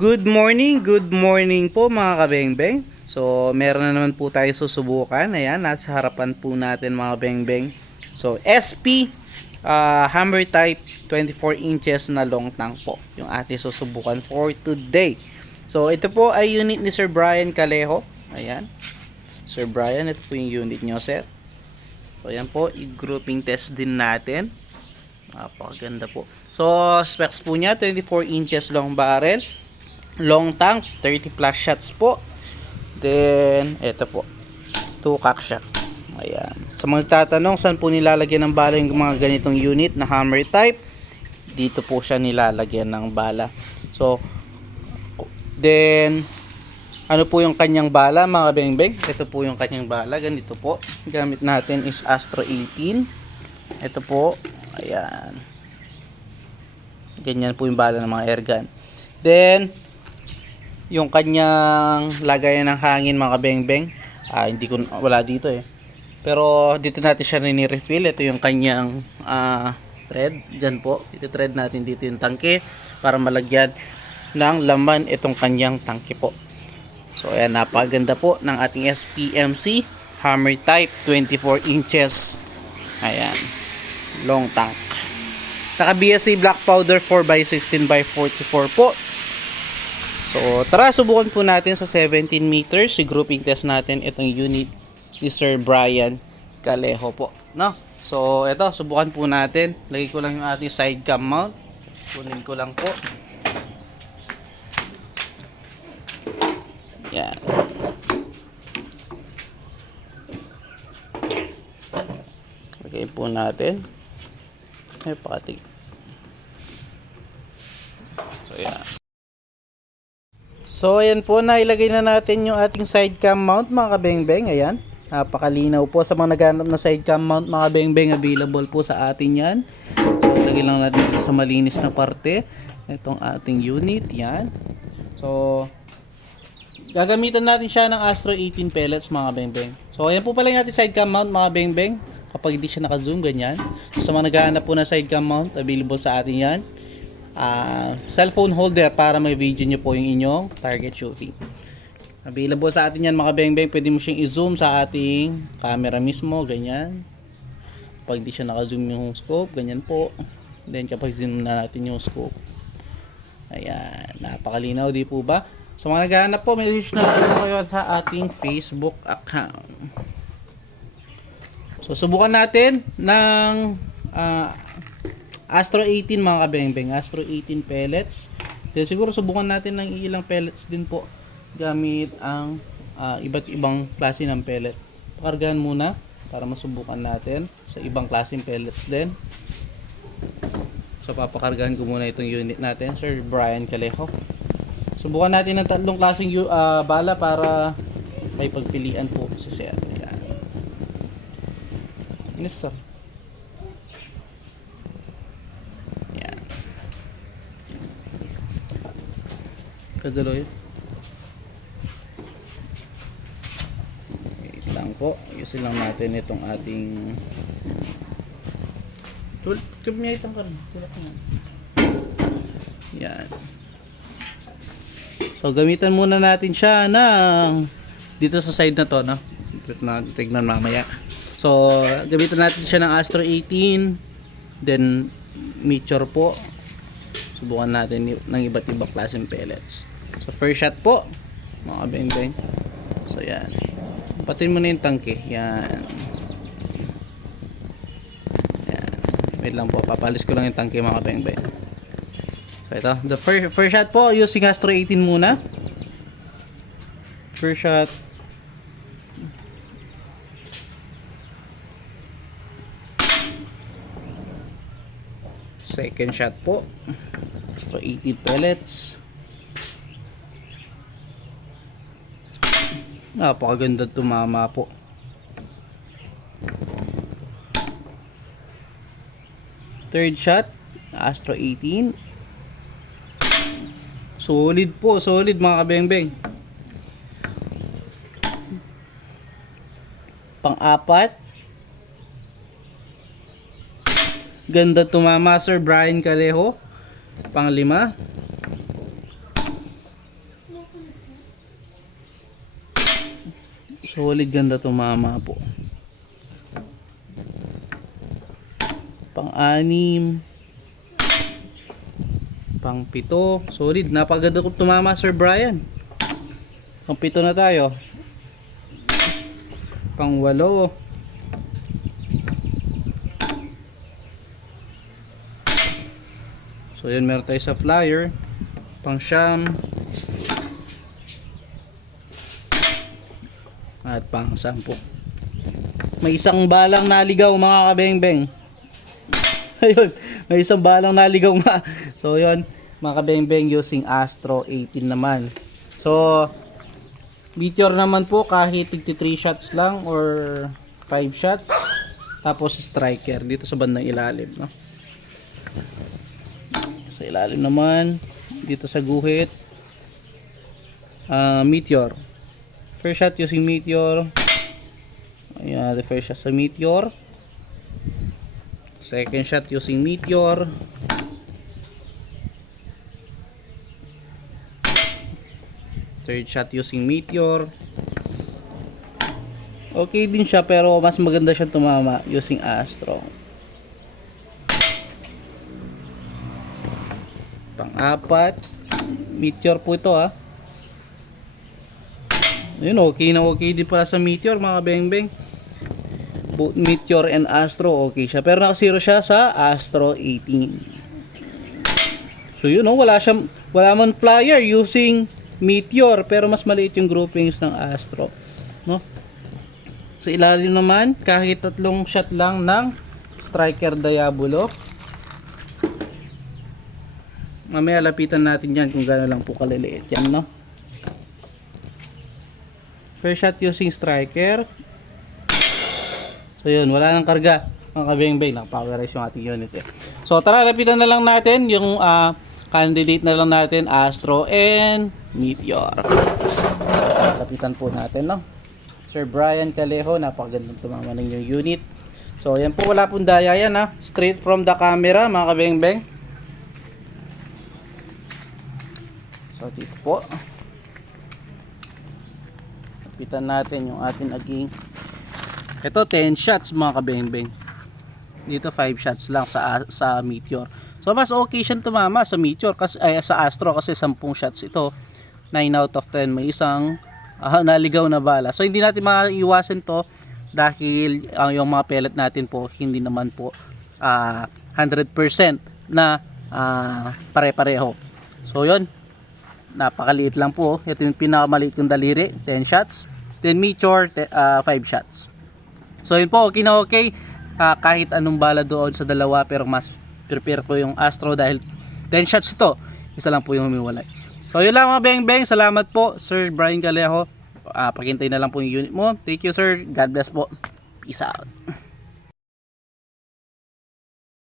Good morning, good morning po mga kabengbeng. So, meron na naman po tayo susubukan. Ayan, nasa harapan po natin mga bengbeng. So, SP ah, hammer type 24 inches na long tank po. Yung ating susubukan for today. So, ito po ay unit ni Sir Brian Calejo. Ayan. Sir Brian, ito po yung unit nyo, sir. So, ayan po, i-grouping test din natin. Napakaganda po. So, specs po niya, 24 inches long barrel. Long tank, 30 plus shots po. Then, ito po. 2 cock shot. Ayan. Sa mga tatanong, saan po nilalagyan ng bala yung mga ganitong unit na hammer type? Dito po siya nilalagyan ng bala. So, then, ano po yung kanyang bala mga bengbeng? Ito po yung kanyang bala. Ganito po. Gamit natin is Astro 18. Ito po. Ayan. Ganyan po yung bala ng mga airgun. Then, yung kanyang lagayan ng hangin mga bengbeng. Ah, hindi ko wala dito eh. Pero dito natin siya ni-refill. Ito yung kanyang ah, thread. Diyan po. Ito thread natin dito yung tangke para malagyan ng laman itong kanyang tangke po. So ayan, napaganda po ng ating SPMC hammer type 24 inches. Ayan. Long tank. Naka BSA black powder 4x16 by 44 po. So, tara subukan po natin sa 17 meters. Si grouping test natin itong unit ni Sir Brian Calejo po. No? So, ito, subukan po natin. Lagay ko lang yung ating side cam mount. Kunin ko lang po. Yan. Lagay po natin. Ay, pati. So, yan. So, ayan po, nailagay na natin yung ating side cam mount, mga kabengbeng. Ayan. Napakalinaw po sa mga naghanap na side cam mount, mga kabengbeng. Available po sa atin yan. So, lagay lang natin sa malinis na parte. Itong ating unit, yan. So, gagamitan natin siya ng Astro 18 pellets, mga bengbeng. So, ayan po pala yung ating side cam mount, mga bengbeng. Kapag hindi siya naka-zoom, ganyan. So, sa mga naghahanap po ng side cam mount, available sa atin yan ah, cellphone holder para may video nyo po yung inyong target shooting. Available sa atin yan mga beng-beng. Pwede mo siyang i-zoom sa ating camera mismo. Ganyan. Pag di siya naka-zoom yung scope, ganyan po. Then kapag zoom na natin yung scope. Ayan. Napakalinaw, di po ba? Sa mga naghahanap po, may reach na po kayo sa ating Facebook account. So, subukan natin ng ah, Astro 18 mga kabeng-beng. Astro 18 pellets. Then siguro subukan natin ng ilang pellets din po gamit ang ah, iba't ibang klase ng pellet. Pakargahan muna para masubukan natin sa ibang klaseng pellets din. So papakargahan ko muna itong unit natin, Sir Brian Calejo. Subukan natin ng tatlong klaseng ah, bala para may pagpilian po sa Sir. Ayan. Yes, sir. Kagalo yun. Wait lang po. Ayusin lang natin itong ating... Tul, kumiyaitan ka rin. Tulak mo. Yan. So, gamitan muna natin siya ng dito sa side na to, no? Tignan na, tignan mamaya. So, gamitan natin siya ng Astro 18. Then, Meteor po. Subukan natin ng iba't ibang klaseng pellets. So, first shot po. Mga beng-beng. So, yan. Patin mo na yung tangke. Yan. Yan. Wait lang po. Papalis ko lang yung tangke mga beng-beng. So, ito. The first, first shot po, using Astro 18 muna. First shot. Second shot po. Extra 80 pellets. Napakaganda tumama po. Third shot. Astro 18. Solid po. Solid mga kabeng-beng. Pang-apat. Ganda tumama Sir Brian Calejo. Panglima. Solid ganda tumama po. Pang-anim. Pang-pito. Solid. Napaganda ko tumama, Sir Brian. Pang-pito na tayo. Pang-walo. So yun, meron tayo sa flyer. Pang-siyam. At pang-sampo. May isang balang naligaw mga kabeng-beng. Ayun, may isang balang naligaw nga. So yun, mga kabeng-beng using Astro 18 naman. So, Meteor naman po kahit 3 shots lang or 5 shots. Tapos striker dito sa bandang ilalim, no? Sa ilalim naman, dito sa guhit. ah meteor. First shot using meteor. Ayan, the first shot sa meteor. Second shot using meteor. Third shot using meteor. Okay din siya pero mas maganda siya tumama using astro. Pang-apat, meteor po ito ah. Ayun, okay na okay din pala sa meteor mga beng-beng. Meteor and astro okay siya. Pero naka-zero siya sa astro 18. So yun oh, wala siyang wala man flyer using meteor pero mas maliit yung groupings ng astro, no? Sa ilalim naman, kahit tatlong shot lang ng striker diabolo. Mamaya lapitan natin yan kung gaano lang po kaliliit yan, no? First shot using striker. So yun, wala nang karga. Mga kabeng-beng, nakapowerize yung ating unit eh. So tara, lapitan na lang natin yung ah, candidate na lang natin, Astro and Meteor. Lapitan po natin, no? Sir Brian Calejo, napakagandang tumama ng yung unit. So yan po, wala pong daya yan ha. Straight from the camera, mga kabeng-beng. So dito po. Lapitan natin yung ating aging ito 10 shots mga kabeng-beng. Dito 5 shots lang sa sa Meteor. So mas okay siyang tumama sa Meteor kasi ay, sa Astro kasi 10 shots ito. 9 out of 10 may isang ah, naligaw na bala. So hindi natin maiiwasan to dahil ang yung mga pellet natin po hindi naman po ah, 100% na ah, pare-pareho. So yon napakaliit lang po. Ito yung pinakamaliit kong daliri, 10 shots. Then Meteor, 5 shots. So yun po, okay na okay. Ah, kahit anong bala doon sa dalawa pero mas prepare ko yung Astro dahil 10 shots ito. Isa lang po yung humiwalay. So yun lang mga beng beng. Salamat po Sir Brian Galejo. Ah, paghintay na lang po yung unit mo. Thank you sir. God bless po. Peace out.